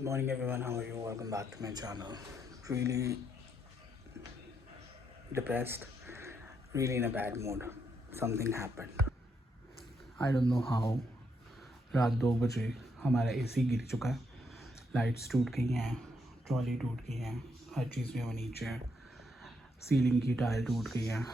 Good morning everyone, how are you? Welcome back to my channel. Really depressed, really in a bad mood. Something happened. I don't know how. रात 2 बजे हमारा AC गिर चुका है, lights टूट गई हैं, ट्रॉली टूट गई हैं, हर चीज़ में वो नीचे है, सीलिंग की टाइल टूट गई है.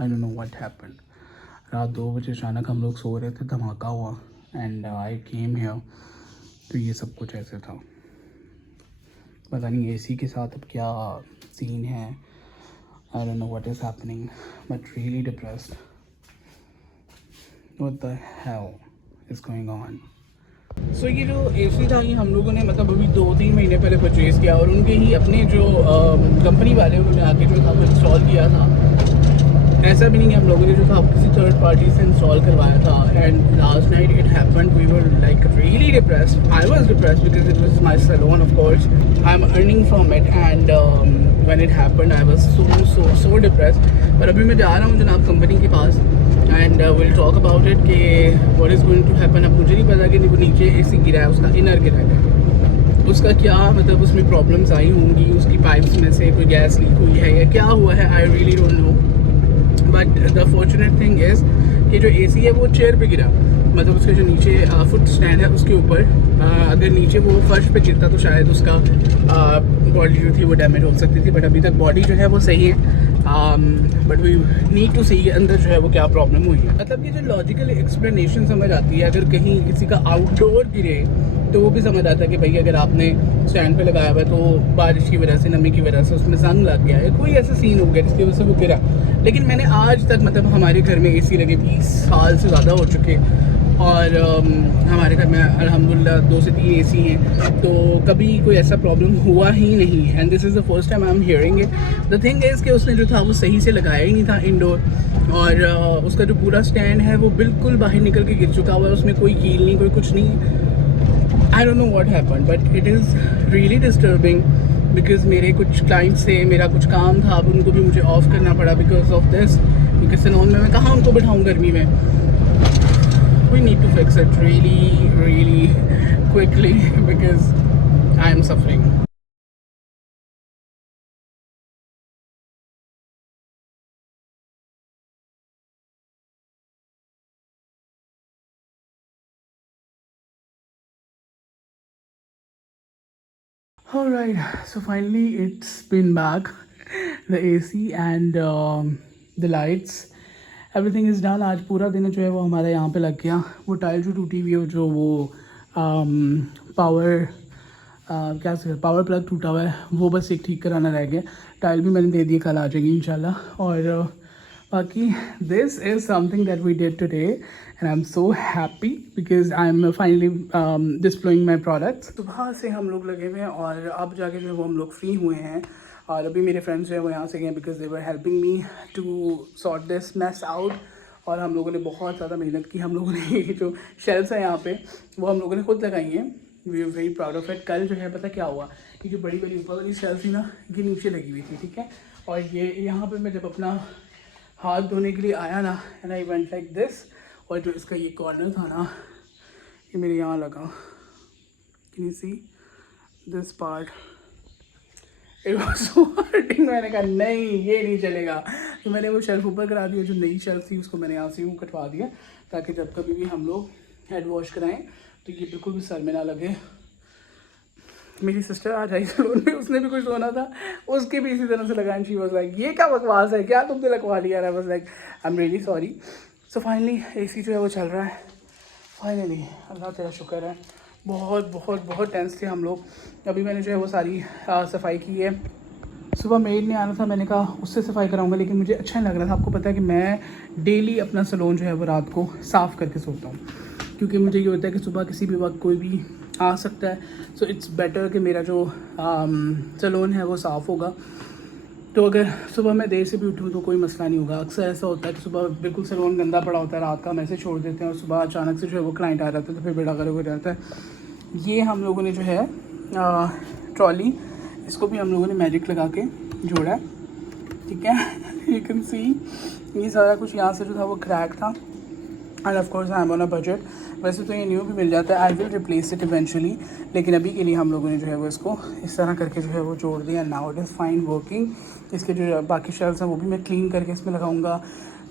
I don't know what happened. रात 2 बजे अचानक हम लोग सो रहे थे, धमाका हुआ एंड आई केम हियर. तो ये सब कुछ ऐसे था. पता नहीं एसी के साथ अब क्या सीन है. I don't know what is happening but really depressed. What the hell is going on. So ये जो एसी था ये हम लोगों ने मतलब अभी 2-3 महीने पहले परचेज़ किया और उनके ही अपने जो कंपनी वाले उन्होंने आके जो था वो इंस्टॉल किया था. ऐसा भी नहीं है हम लोगों ने जो था किसी थर्ड पार्टी से इंस्टॉल करवाया था. And last night it happened, we were like really depressed. I was depressed because it was my salon, of course I am earning from it. And when it happened I was so depressed. पर अभी मैं जा रहा हूँ जनाब company के पास and will talk about it कि what is going to happen. अब मुझे नहीं पता कि वो नीचे एसी गिरा है, उसका इनर गिरा है, उसका क्या मतलब उसमें प्रॉब्लम्स आई होंगी, उसकी पाइप्स में से कोई गैस लीक हुई है या क्या हुआ है. I really don't know. But the fortunate thing is कि जो एसी है वो चेयर पे गिरा, मतलब उसके जो नीचे फुट स्टैंड है उसके ऊपर. अगर नीचे वो फर्श पे गिरता तो शायद उसका बॉडी जो थी वो डैमेज हो सकती थी. बट अभी तक बॉडी जो है वो सही है. बट वी नीड टू सी अंदर जो है वो क्या प्रॉब्लम हुई है. मतलब ये जो लॉजिकल एक्सप्लेनेशन समझ आती है. अगर कहीं किसी का आउटडोर गिरे तो वो भी समझ आता है कि भाई अगर आपने स्टैंड पे लगाया हुआ है तो बारिश की वजह से, नमी की वजह से उसमें जंग लग गया है, कोई ऐसा सीन हो गया जिसकी वजह से वो गिरा. लेकिन मैंने आज तक मतलब हमारे घर में एसी लगे 20 साल से ज़्यादा हो चुके और हमारे घर में अल्हम्दुलिल्लाह 2 से 3 एसी हैं, तो कभी कोई ऐसा प्रॉब्लम हुआ ही नहीं. And this is the first time I am hearing it. The thing is कि उसने जो था वो सही से लगाया ही नहीं था इंडोर. और उसका जो पूरा स्टैंड है वो बिल्कुल बाहर निकल के गिर चुका हुआ है. उसमें कोई कील नहीं, कोई कुछ नहीं. आई don't know what happened but it is really disturbing because मेरे कुछ क्लाइंट से मेरा कुछ काम था, अब उनको भी मुझे ऑफ करना पड़ा बिकॉज ऑफ दिस. क्योंकि सैलून में मैं कहाँ उनको बिठाऊँ गर्मी में. We need to fix it really quickly because I am suffering. Alright, so finally it's been back. The AC and the lights, everything is done. आज पूरा दिन जो है वो हमारा यहाँ पे लग गया. वो टाइल जो टूटी हुई है, जो वो पावर प्लग टूटा हुआ है, वो बस एक ठीक कराना रह गया. टाइल भी मैंने दे दी, कल आ जाएगी इंशाल्लाह. और बाकी this is something that we did today and I am so happy because I am finally displaying my products. सुबह से हम लोग लगे हुए हैं और अब जाके जो है वो हम लोग फ्री हुए हैं. और अभी मेरे फ्रेंड्स जो है वो यहाँ से गए because they were helping me to sort this mess out. और हम लोगों ने बहुत ज़्यादा मेहनत की. हम लोगों ने ये जो शेल्फ्स हैं यहाँ पे वो हम लोगों ने खुद लगाई हैं. We are very proud of it. कल जो है पता क्या हुआ कि जो बड़ी बड़ी ऊपर वाली शेल्फ थी ना, ये नीचे लगी हुई थी, ठीक है. और ये यहाँ पर मैं जब अपना हाथ धोने के लिए आया ना, and I went like this. और जो इसका ये कॉर्नर था ना, ये मेरे यहाँ लगा. Can you see this part? It was so hurting. मैंने कहा नहीं, ये नहीं चलेगा. तो मैंने वो शेल्फ ऊपर करा दिया. जो नई शेल्फ थी उसको मैंने यहाँ से यूँ कटवा दिया ताकि जब कभी भी हम लोग हेड वॉश कराएं तो ये बिल्कुल भी सर में ना लगे. मेरी सिस्टर आ जाई सलून में, उसने भी कुछ धोना था, उसके भी इसी तरह से लगाया. शी वाज लाइक ये क्या बकवास है, क्या तुमने लगवा लिया. I was like I am really sorry. So finally AC जो है वो चल रहा है. फाइनली अल्लाह तेरा शुक्र है. बहुत बहुत बहुत टेंस थे हम लोग. अभी मैंने जो है वो सारी सफाई की है. सुबह मेड ने आना था, मैंने कहा उससे सफाई कराऊंगा, लेकिन मुझे अच्छा नहीं लग रहा था. आपको पता है कि मैं डेली अपना सलून जो है वो रात को साफ़ करके सोता हूँ, क्योंकि मुझे ये होता है कि सुबह किसी भी वक्त कोई भी आ सकता है. सो इट्स बेटर कि मेरा जो सलून है वो साफ़ होगा. तो अगर सुबह मैं देर से भी उठूँ तो कोई मसला नहीं होगा. अक्सर ऐसा होता है कि सुबह बिल्कुल सलून गंदा पड़ा होता है, रात का हम ऐसे छोड़ देते हैं और सुबह अचानक से जो है वो क्लाइंट आ जाता है तो फिर बेड़ा गर्क हो जाता है. ये हम लोगों ने जो है ट्रॉली, इसको भी हम लोगों ने मैजिक लगा के जोड़ा है, ठीक है. यू कैन सी ये सारा कुछ यहाँ से जो था वो क्रैक था. End of course I M on a budget. वैसे तो ये न्यू भी मिल जाता है, I will replace it eventually, लेकिन अभी के लिए हम लोगों ने जो है वो इसको इस तरह करके जो है वो जोड़ दिया। Now it is fine working. इसके जो बाकी शेल्फ्स हैं वो भी मैं क्लीन करके इसमें लगाऊंगा।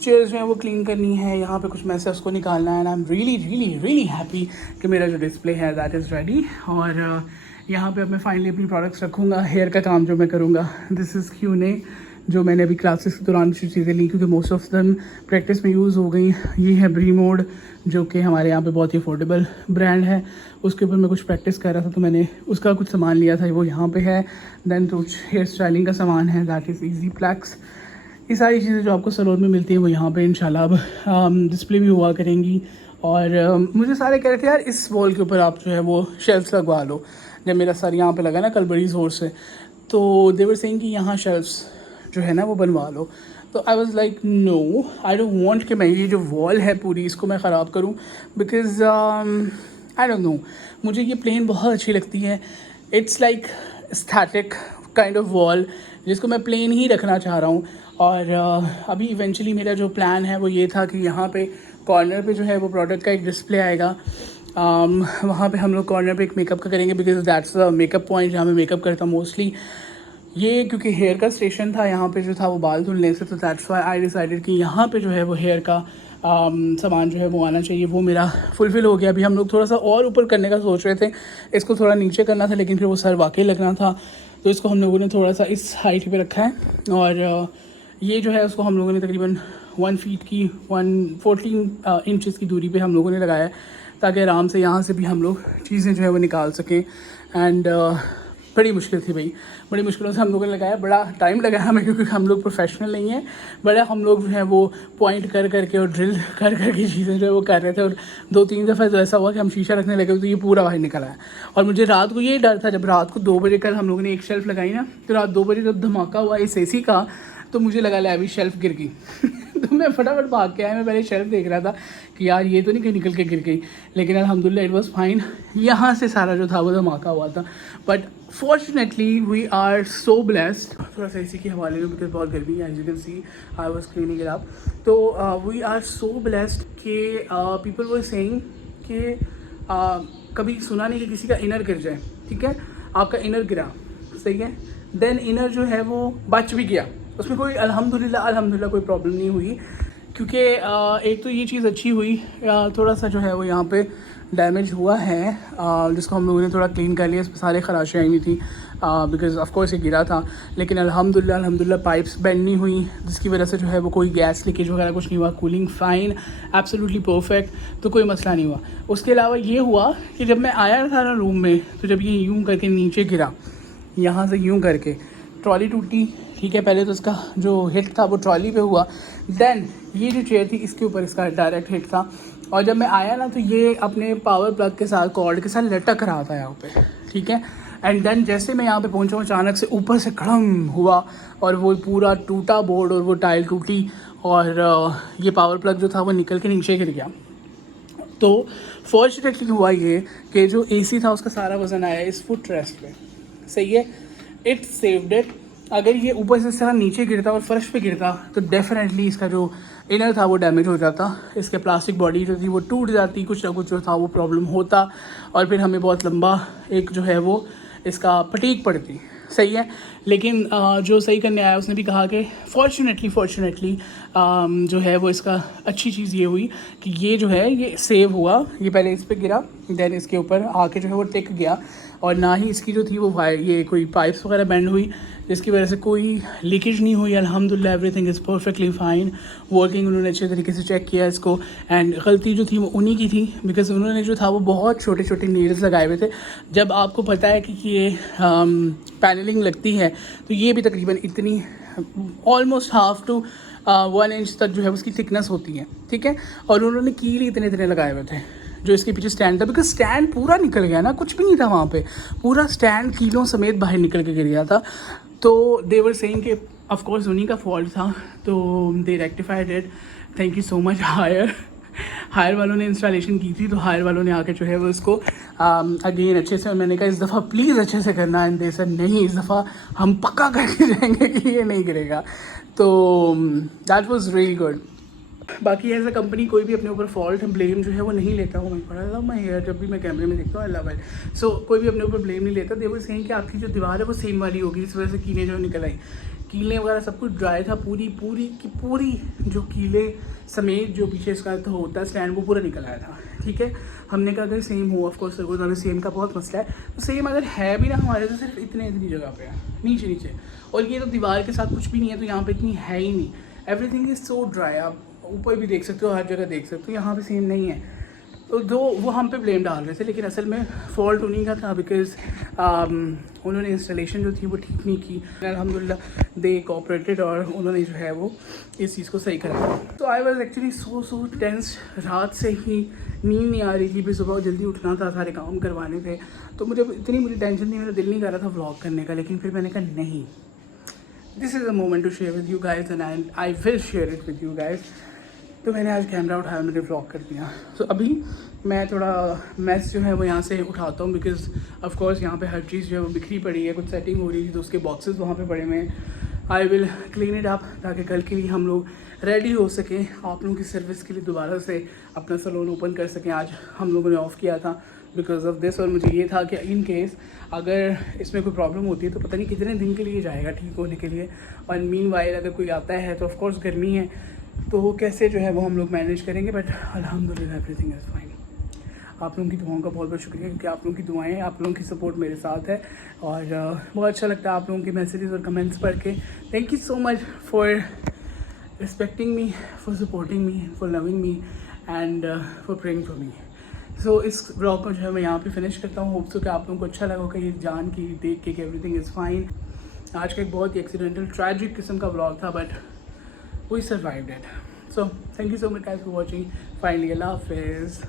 चेयर्स जो है वो क्लीन करनी है, यहाँ पे कुछ मैसेज उसको निकालना है। And I am really really really happy कि मेरा जो डिस्प्ले है दैट इज़ रेडी। और यहाँ पे अब मैं फाइनली अपनी प्रोडक्ट्स रखूँगा। हेयर का काम जो मैं करूँगा, दिस इज़ क्यूने, जो मैंने अभी क्लासेस के दौरान कुछ चीज़ें ली क्योंकि मोस्ट ऑफ दम प्रैक्टिस में यूज़ हो गई। ये है ब्री मोड, जो कि हमारे यहाँ पे बहुत ही अफोर्डेबल ब्रांड है। उसके ऊपर मैं कुछ प्रैक्टिस कर रहा था तो मैंने उसका कुछ सामान लिया था, वो यहाँ पे है। देन कुछ हेयर स्टाइलिंग का सामान है, दैट इज़ इजी प्लैक्स। ये सारी चीज़ें जो आपको सैलून में मिलती हैं वो यहाँ पे इंशाल्लाह अब डिस्प्ले भी हुआ करेंगी। और मुझे सारे कह रहे थे यार इस वॉल के ऊपर आप जो है वो शेल्फ्स लगवा लो। जब मेरा सर यहाँ पे लगा ना कल बड़ी ज़ोर से, तो दे वर सेइंग कि यहाँ शेल्फ्स जो है ना वो बनवा लो। तो I was like no, I don't want कि मैं ये जो वॉल है पूरी इसको मैं ख़राब करूँ, बिकॉज़ आई डोंट नो, मुझे ये प्लेन बहुत अच्छी लगती है। It's like aesthetic kind of wall जिसको मैं प्लेन ही रखना चाह रहा हूँ। और अभी इवेंचुअली मेरा जो प्लान है वो ये था कि यहाँ पे कॉर्नर पे जो है वो प्रोडक्ट का एक डिस्प्ले आएगा। वहाँ पे हम लोग कॉर्नर पे एक मेकअप का करेंगे, because that's the makeup point जहाँ मैं मेकअप करता हूँ मोस्टली। ये क्योंकि हेयर का स्टेशन था यहाँ पे जो था वो बाल धुलने से, तो दैट्स वाई आई डिसाइडेड कि यहाँ पे जो है वो हेयर का सामान जो है वो आना चाहिए। वो मेरा फुलफ़िल हो गया। अभी हम लोग थोड़ा सा और ऊपर करने का सोच रहे थे, इसको थोड़ा नीचे करना था, लेकिन फिर वो सर वाकई लगना था, तो इसको हम लोगों ने थोड़ा सा इस हाइट पे रखा है। और ये जो है उसको हम लोगों ने तकरीबन 1 फीट की 114 इंचज़ की दूरी पे हम लोगों ने लगाया है, ताकि आराम से यहाँ से भी हम लोग चीज़ें जो है वो निकाल सकें। एंड बड़ी मुश्किल थी भाई, बड़ी मुश्किलों से हम लोगों ने लगाया, बड़ा टाइम लगा हमें क्योंकि हम लोग प्रोफेशनल नहीं हैं। बड़ा हम लोग जो है वो पॉइंट कर करके और ड्रिल कर करके चीज़ें जो है वो कर रहे थे। और 2-3 दफ़ा तो ऐसा हुआ कि हम शीशा रखने लगे तो ये पूरा बाहर निकल आया। और मुझे रात को ये डर था, जब रात को 2 बजे कल हम लोगों ने एक शेल्फ़ लगाई ना, तो रात 2 बजे जब धमाका हुआ इस AC का, तो मुझे लगा ले अभी शेल्फ़ गिर गई तो मैं फटाफट भाग के आया। मैं पहले शेल्फ़ देख रहा था कि यार ये तो नहीं कहीं निकल के गिर गई, लेकिन अल्हम्दुलिल्लाह इट वाज़ फाइन। यहाँ से सारा जो था वो धमाका हुआ था। But fortunately we are so blessed. थोड़ा सा इसी के हवाले में, बिकॉज बहुत गर्मी है, as you can see I was cleaning it up. तो वी आर सो ब्लेस्ड कि पीपल वर सेइंग कि कभी सुना नहीं कि किसी का इनर गिर जाए, ठीक है, आपका इनर गिरा, सही है, देन इनर जो है वो बच भी गया, उसमें कोई अल्हम्दुलिल्लाह कोई प्रॉब्लम नहीं हुई। क्योंकि एक तो ये चीज़ अच्छी हुई, थोड़ा सा जो है वो यहाँ पे डैमेज हुआ है, जिसको हम लोगों ने थोड़ा क्लीन कर लिया। इस पर सारे खराशें आई नहीं थी, बिकॉज ऑफ कोर्स ये गिरा था, लेकिन अल्हम्दुलिल्लाह पाइप्स बेंड नहीं हुई, जिसकी वजह से जो है वो कोई गैस लीकेज वगैरह कुछ नहीं हुआ। कूलिंग फ़ाइन, एब्सोल्युटली परफेक्ट, तो कोई मसला नहीं हुआ। उसके अलावा ये हुआ कि जब मैं आया था ना रूम में, तो जब ये यूँ करके नीचे गिरा, यहाँ से यूँ करके ट्रॉली टूटी, ठीक है, पहले तो इसका जो हिट था वो ट्रॉली पे हुआ, देन ये जो चेयर थी इसके ऊपर इसका डायरेक्ट हिट था। और जब मैं आया ना तो ये अपने पावर प्लग के साथ कॉर्ड के साथ लटक रहा था यहाँ पे, ठीक है। एंड देन जैसे मैं यहाँ पे पहुँचा हूँ, अचानक से ऊपर से खड़म हुआ और वो पूरा टूटा बोर्ड और वो टाइल टूटी और ये पावर प्लग जो था वो निकल के नीचे गिर गया। तो फॉर्चुनेटली हुआ ये कि जो AC था उसका सारा वज़न आया इस फुट रेस्ट पे, सही है, इट सेव्ड इट। अगर ये ऊपर से इस तरह नीचे गिरता और फर्श पे गिरता तो डेफिनेटली इसका जो इनर था वो डैमेज हो जाता, इसके प्लास्टिक बॉडी जो थी वो टूट जाती, कुछ ना कुछ जो था वो प्रॉब्लम होता, और फिर हमें बहुत लंबा एक जो है वो इसका फटीक पड़ती, सही है। लेकिन जो सही करने आया उसने भी कहा कि फॉर्चुनेटली जो है वो इसका अच्छी चीज़ ये हुई कि ये जो है ये सेव हुआ। ये पहले इस पे गिरा, देन इसके ऊपर आके जो है वो टिक गया, और ना ही इसकी जो थी वो ये कोई पाइप्स वगैरह बेंड हुई, जिसकी वजह से कोई लीकेज नहीं हुई। अल्हम्दुलिल्लाह everything is perfectly fine working. उन्होंने अच्छे तरीके से चेक किया इसको, एंड गलती जो थी वो उन्हीं की थी, बिकॉज उन्होंने जो था वो बहुत छोटे छोटे नीडल्स लगाए हुए थे। जब आपको पता है कि ये पैनलिंग लगती है तो ये भी तकरीबन इतनी ऑलमोस्ट 1/2 to 1 इंच तक जो है उसकी थिकनेस होती है, ठीक है। और उन्होंने कील इतने लगाए हुए थे जो इसके पीछे स्टैंड था, बिकॉज स्टैंड पूरा निकल गया ना, कुछ भी नहीं था वहाँ पे, पूरा स्टैंड कीलों समेत बाहर निकल के गिर गया था। तो दे वर सेइंग कि ऑफ कोर्स उन्हीं का फॉल्ट था, तो they rectified it. Thank you so much hire वालों ने इंस्टॉलेशन की थी, तो हायर वालों ने आके जो है वो इसको अगेन अच्छे से, और मैंने कहा इस दफ़ा प्लीज़ अच्छे से करना, एंड दे सेड नहीं, इस दफ़ा हम पक्का करके जाएंगे कि ये नहीं गिरेगा। तो दैट वाज रियली गुड। बाकी एज अ कंपनी कोई भी अपने ऊपर फॉल्ट ब्लेम जो है वो नहीं लेता हूँ। मैं लव माई हेयर, जब भी मैं कैमरे में देखता हूँ आई लव इट। सो कोई भी अपने ऊपर ब्लेम नहीं लेता। देखो सही कि आपकी जो दीवार है वो सेम वाली होगी, इस वजह से कीले जो निकल आई, कीले वगैरह सब कुछ ड्राई था, पूरी जो कीले समेत जो पीछे इसका तो होता है स्टैंड वो पूरा निकल आया था। ठीक है, हमने कहा अगर सेम हो, ऑफकोर्स सरगोदाना सेम का बहुत मसला है, तो सेम अगर है भी ना हमारे तो सिर्फ इतनी जगह पे है, नीचे। और ये तो दीवार के साथ कुछ भी नहीं है, तो यहाँ पे इतनी है ही नहीं। Everything is so dry. आप ऊपर भी देख सकते हो, हर जगह देख सकते हो, यहाँ पे सेम नहीं है। तो दो वो हम पे ब्लेम डाल रहे थे, लेकिन असल में फ़ॉल्ट उन्हीं का था, बिकॉज उन्होंने इंस्टॉलेशन जो थी वो ठीक नहीं की। अल्हम्दुलिल्लाह दे कोऑपरेटेड और उन्होंने जो है वो इस चीज़ को सही करा। तो I was actually so tense. रात से ही नींद नहीं आ रही थी, फिर सुबह जल्दी उठना था, सारे काम करवाने थे, तो मुझे मुझे टेंशन थी, मेरा दिल नहीं कर रहा था व्लॉग करने का। लेकिन फिर मैंने कहा नहीं, this is a moment to share with you guys and I will share it with you guys. तो मैंने आज कैमरा उठाया, मैंने व्लॉग कर दिया। तो अभी मैं थोड़ा मैस जो है वो यहाँ से उठाता हूँ, बिकॉज ऑफकोर्स यहाँ पे हर चीज़ जो है वो बिखरी पड़ी है, कुछ सेटिंग हो रही थी तो उसके बॉक्सेस वहाँ पे पड़े हुए हैं। I will clean it up, ताकि कल के लिए हम लोग रेडी हो सकें, आप लोगों की सर्विस के लिए दोबारा से अपना सैलून ओपन कर सकें। आज हम लोगों ने ऑफ़ किया था बिकॉज ऑफ दिस, और मुझे ये था कि इन केस अगर इसमें कोई प्रॉब्लम होती है तो पता नहीं कितने दिन के लिए जाएगा ठीक होने के लिए। और मीन वाइल अगर कोई आता है तो ऑफकोर्स गर्मी है, तो वो कैसे जो है वो हम लोग मैनेज करेंगे। बट अल्हम्दुलिल्लाह एवरीथिंग इज़ फाइन। आप लोगों की दुआओं का बहुत बहुत शुक्रिया, क्योंकि आप लोगों की दुआएं, आप लोगों की सपोर्ट मेरे साथ है, और बहुत अच्छा लगता है आप लोगों के मैसेजेस और कमेंट्स पढ़ के। Thank you so much for respecting me, for supporting me, for loving me and for praying for me. So इस ब्लॉग को जो है मैं यहाँ पे फिनिश करता हूँ। होप सो कि आप लोगों को अच्छा लगा होगा ये जान की, देख के कि एवरीथिंग इज़ फाइन। आज का एक बहुत ही एक्सीडेंटल ट्रैजिक किस्म का ब्लॉग था, but we survived it. So thank you so much guys for watching. Finally, Allah Hafiz.